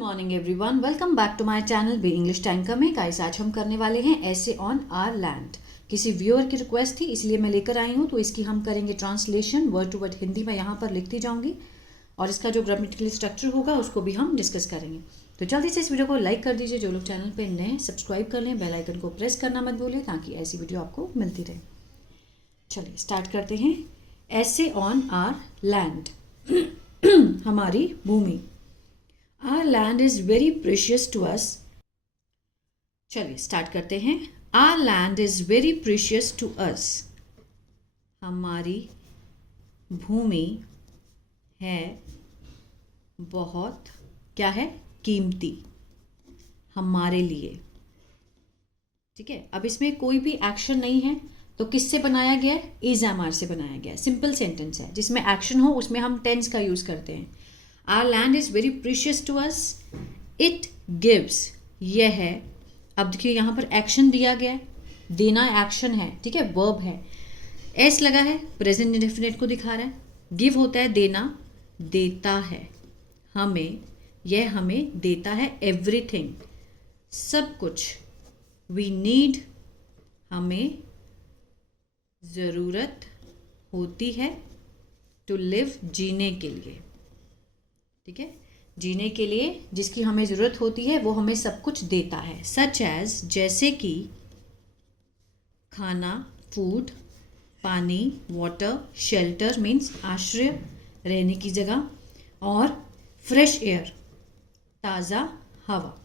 Morning everyone, welcome back to my channel be English time का में। Guys, आज हम करने वाले हैं ऐसे ऑन आवर लैंड। किसी व्यूअर की रिक्वेस्ट थी इसलिए मैं लेकर आई हूँ, तो इसकी हम करेंगे translation. Word to word Hindi में यहाँ पर लिखती जाऊँगी और इसका जो ग्रामेटिकल स्ट्रक्चर होगा उसको भी हम डिस्कस करेंगे। तो जल्दी से इस वीडियो को लाइक कर दीजिए। जो लोग चैनल पर नए सब्सक्राइब कर लें, बेल आइकन को प्रेस करना मत भूलें ताकि ऐसी वीडियो आपको मिलती रहे। चलिए स्टार्ट करते हैं। ऐसे ऑन आवर लैंड हमारी भूमि। Our land is very precious to us. चलिए स्टार्ट करते हैं। Our land is very precious to us. हमारी भूमि है बहुत क्या है, कीमती हमारे लिए। ठीक है, अब इसमें कोई भी एक्शन नहीं है तो किससे बनाया गया है? इज एम आर से बनाया गया है। सिंपल सेंटेंस है, जिसमें एक्शन हो उसमें हम टेंस का यूज करते हैं। Our land is very precious to us. It gives, यह है। अब देखिए यहाँ पर एक्शन दिया गया है, देना एक्शन है, ठीक है, वर्ब है। एस लगा है, प्रेजेंट इंडेफिनिट को दिखा रहा है। गिव होता है देना, देता है हमें, यह हमें देता है एवरीथिंग, सब कुछ। वी नीड, हमें ज़रूरत होती है। टू लिव, जीने के लिए। ठीक है, जीने के लिए जिसकी हमें ज़रूरत होती है वो हमें सब कुछ देता है। सच एज, जैसे कि खाना, फूड, पानी, वाटर, शेल्टर मीन्स आश्रय, रहने की जगह, और फ्रेश एयर, ताज़ा हवा।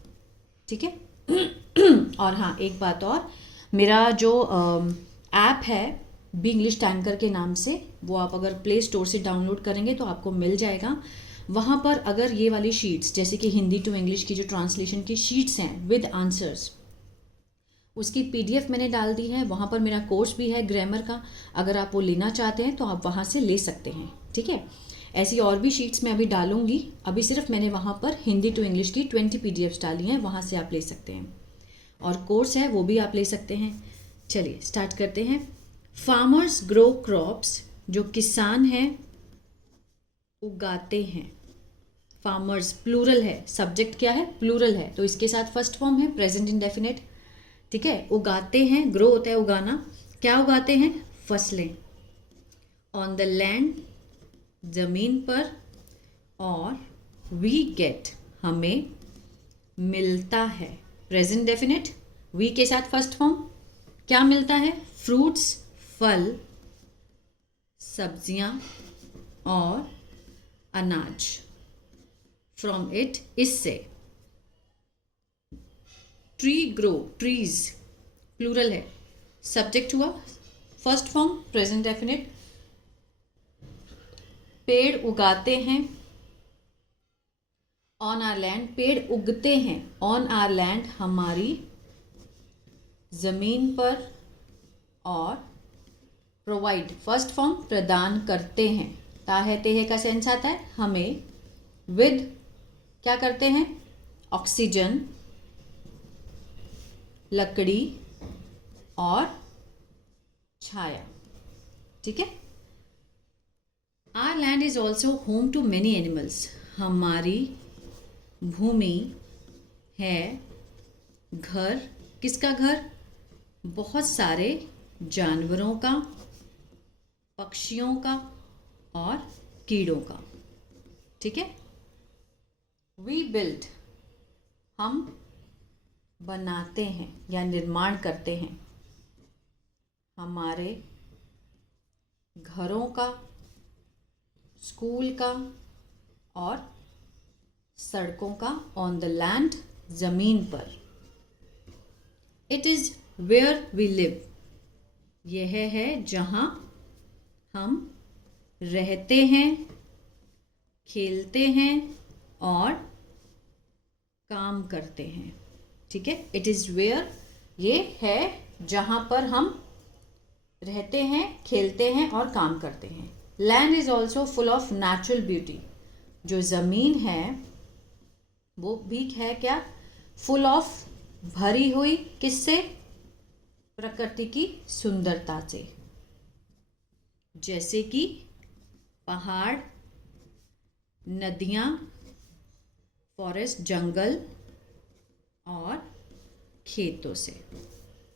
ठीक है और हाँ, एक बात और, मेरा जो ऐप है बी इंग्लिश टैंकर के नाम से, वो आप अगर प्ले स्टोर से डाउनलोड करेंगे तो आपको मिल जाएगा। वहाँ पर अगर ये वाली शीट्स, जैसे कि हिंदी टू इंग्लिश की जो ट्रांसलेशन की शीट्स हैं विद आंसर्स, उसकी पीडीएफ मैंने डाल दी है। वहाँ पर मेरा कोर्स भी है ग्रामर का, अगर आप वो लेना चाहते हैं तो आप वहाँ से ले सकते हैं। ठीक है, ऐसी और भी शीट्स मैं अभी डालूंगी। अभी सिर्फ मैंने वहाँ पर हिंदी टू इंग्लिश की 20 पीडीएफ्स डाली हैं, वहाँ से आप ले सकते हैं। और कोर्स है वो भी आप ले सकते हैं। चलिए स्टार्ट करते हैं। फार्मर्स ग्रो क्रॉप्स, जो किसान हैं उगाते हैं। फार्मर्स प्लूरल है, सब्जेक्ट क्या है, प्लूरल है, तो इसके साथ फर्स्ट फॉर्म है प्रेजेंट इंडेफिनिट। ठीक है, उगाते हैं, ग्रो होता है उगाना। क्या उगाते हैं? फसलें। ऑन द लैंड, जमीन पर, और वी गेट, हमें मिलता है। प्रेजेंट डेफिनेट, वी के साथ फर्स्ट फॉर्म। क्या मिलता है? फ्रूट्स, फल, सब्जियां और अनाज। फ्रॉम इट, इससे। ट्री ग्रो, ट्रीज प्लूरल है, सब्जेक्ट हुआ फर्स्ट फॉर्म प्रेजेंट डेफिनेट। पेड़ उगाते हैं। ऑन आवर लैंड, पेड़ उगते हैं। ऑन आवर लैंड, हमारी जमीन पर, और प्रोवाइड फर्स्ट फॉर्म प्रदान करते हैं। ताहे तेहे का सेंस आता है हमें। विद, क्या करते हैं? ऑक्सीजन, लकड़ी और छाया। ठीक है, our land is also home to many animals, हमारी भूमि है घर। किसका घर? बहुत सारे जानवरों का, पक्षियों का और कीड़ों का। ठीक है, वी बिल्ड, हम बनाते हैं या निर्माण करते हैं हमारे घरों का, स्कूल का और सड़कों का। ऑन द लैंड, जमीन पर। It is where we live, यह है जहाँ हम रहते हैं, खेलते हैं और काम करते हैं। ठीक है, इट इज़ वेयर, ये है जहाँ पर हम रहते हैं, खेलते हैं और काम करते हैं। Land is also full of natural beauty, जो ज़मीन है वो भी है क्या? फुल ऑफ, भरी हुई, किससे? प्रकृति की सुंदरता से। जैसे कि पहाड़, नदियाँ, फॉरेस्ट जंगल और खेतों से,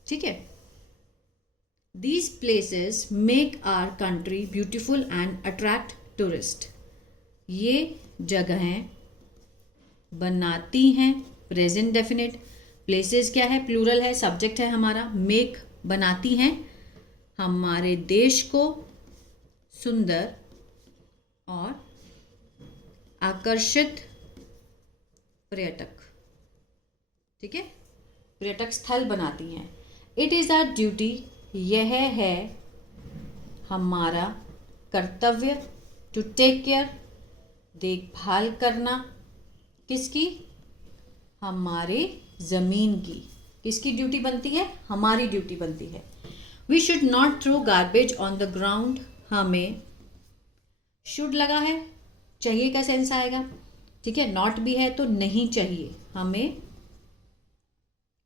ठीक है। These places make our country beautiful and attract tourists. ये जगहें बनाती हैं, प्रेजेंट डेफिनेट, प्लेसेस क्या है, प्लूरल है, सब्जेक्ट है हमारा, मेक बनाती हैं हमारे देश को सुंदर और आकर्षित पर्यटक, ठीक है, पर्यटक स्थल बनाती हैं। इट इज़ आवर ड्यूटी, यह है हमारा कर्तव्य, टू टेक केयर, देखभाल करना, किसकी, हमारे ज़मीन की। किसकी ड्यूटी बनती है, हमारी ड्यूटी बनती है। We should not throw garbage on the ground, हमें शुड लगा है, चाहिए का सेंस आएगा, ठीक है, नॉट भी है तो नहीं चाहिए, हमें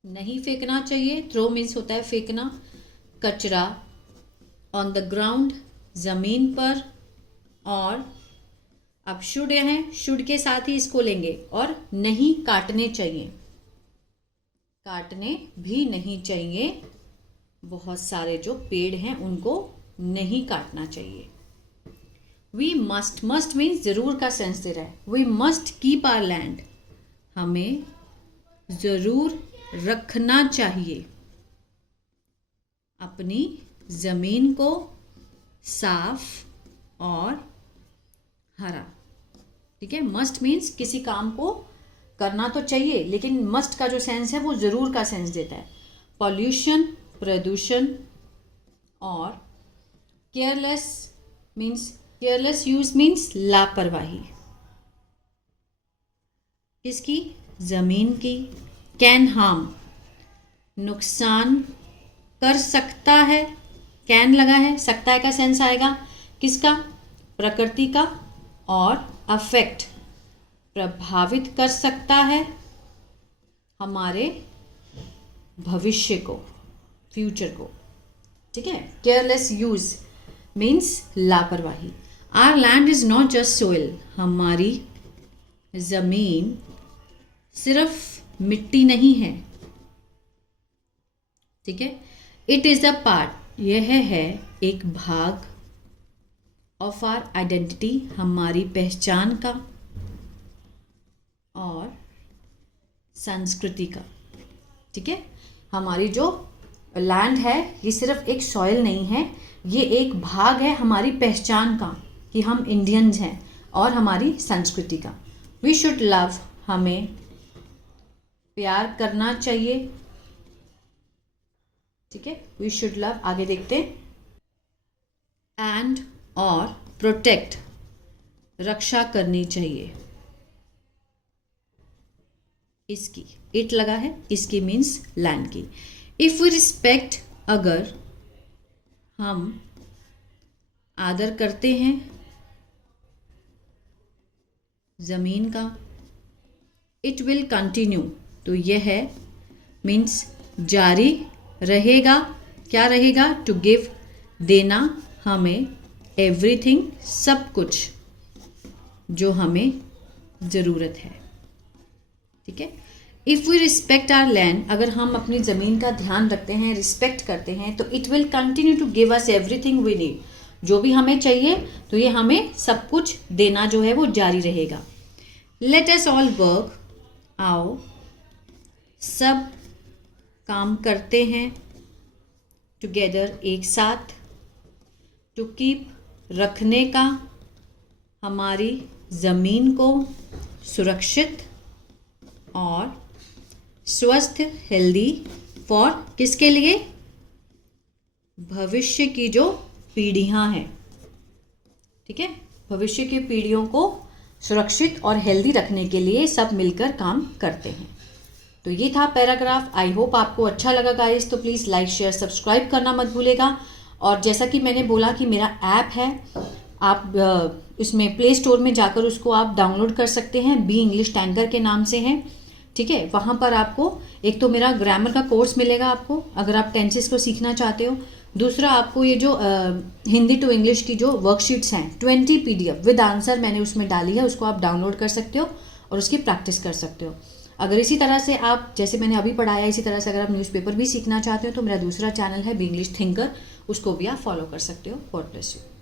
नहीं फेंकना चाहिए। थ्रो मीन्स होता है फेंकना, कचरा ऑन द ग्राउंड, ज़मीन पर, और अब शुड है, शुड के साथ ही इसको लेंगे, और नहीं काटने चाहिए, काटने भी नहीं चाहिए, बहुत सारे जो पेड़ हैं उनको नहीं काटना चाहिए। वी मस्ट, मस्ट मीन्स ज़रूर का सेंस दे रहा है, we must keep our land, हमें ज़रूर रखना चाहिए अपनी ज़मीन को साफ और हरा, ठीक है। मस्ट मीन्स किसी काम को करना तो चाहिए, लेकिन मस्ट का जो सेंस है वो ज़रूर का सेंस देता है। पॉल्यूशन, प्रदूषण, और careless means, careless use means लापरवाही, किसकी, ज़मीन की। कैन हार्म, नुकसान कर सकता है, कैन लगा है, सकता है का सेंस आएगा, किसका, प्रकृति का, और अफेक्ट, प्रभावित कर सकता है हमारे भविष्य को, फ्यूचर को, ठीक है। केयरलेस यूज मीन्स लापरवाही। Our land is not just soil, हमारी ज़मीन सिर्फ मिट्टी नहीं है, ठीक है। इट इज़ द पार्ट, यह है एक भाग, ऑफ आर आइडेंटिटी, हमारी पहचान का और संस्कृति का, ठीक है। हमारी जो लैंड है ये सिर्फ एक सॉइल नहीं है, ये एक भाग है हमारी पहचान का कि हम इंडियंस हैं, और हमारी संस्कृति का। वी शुड लव, हमें प्यार करना चाहिए, ठीक है। वी शुड लव, आगे देखते हैं। एंड, और प्रोटेक्ट, रक्षा करनी चाहिए इसकी, इट लगा है, इसकी मीन्स लैंड की। इफ वी रिस्पेक्ट, अगर हम आदर करते हैं ज़मीन का, इट विल कंटिन्यू, तो यह है मीन्स जारी रहेगा, क्या रहेगा, टू गिव, देना हमें, एवरीथिंग, सब कुछ जो हमें ज़रूरत है, ठीक है। If we respect our land, अगर हम अपनी ज़मीन का ध्यान रखते हैं, रिस्पेक्ट करते हैं, तो it will continue to give us everything we need, जो भी हमें चाहिए तो ये हमें सब कुछ देना जो है वो जारी रहेगा। लेट अस ऑल वर्क, आओ सब काम करते हैं, टुगेदर, एक साथ, टू कीप, रखने का, हमारी ज़मीन को सुरक्षित और स्वस्थ, हेल्दी, फॉर, किसके लिए, भविष्य की जो पीढ़ियां हैं, ठीक है, भविष्य की पीढ़ियों को सुरक्षित और हेल्दी रखने के लिए सब मिलकर काम करते हैं। तो ये था पैराग्राफ। आई होप आपको अच्छा लगा गाइस, तो प्लीज़ लाइक, शेयर, सब्सक्राइब करना मत भूलेगा। और जैसा कि मैंने बोला कि मेरा ऐप है, आप इसमें प्ले स्टोर में जाकर उसको आप डाउनलोड कर सकते हैं, बी इंग्लिश टैंकर के नाम से है, ठीक है। वहाँ पर आपको एक तो मेरा ग्रामर का कोर्स मिलेगा आपको, अगर आप टेंसेस को सीखना चाहते हो। दूसरा, आपको ये जो हिंदी टू इंग्लिश की जो वर्कशीट्स हैं 20 PDF विद आंसर मैंने उसमें डाली है, उसको आप डाउनलोड कर सकते हो। और उसकी प्रैक्टिस कर सकते हो। अगर इसी तरह से आप, जैसे मैंने अभी पढ़ाया, इसी तरह से अगर आप न्यूज़पेपर भी सीखना चाहते हो तो मेरा दूसरा चैनल है बी इंग्लिश थिंकर, उसको भी आप फॉलो कर सकते हो। God bless you.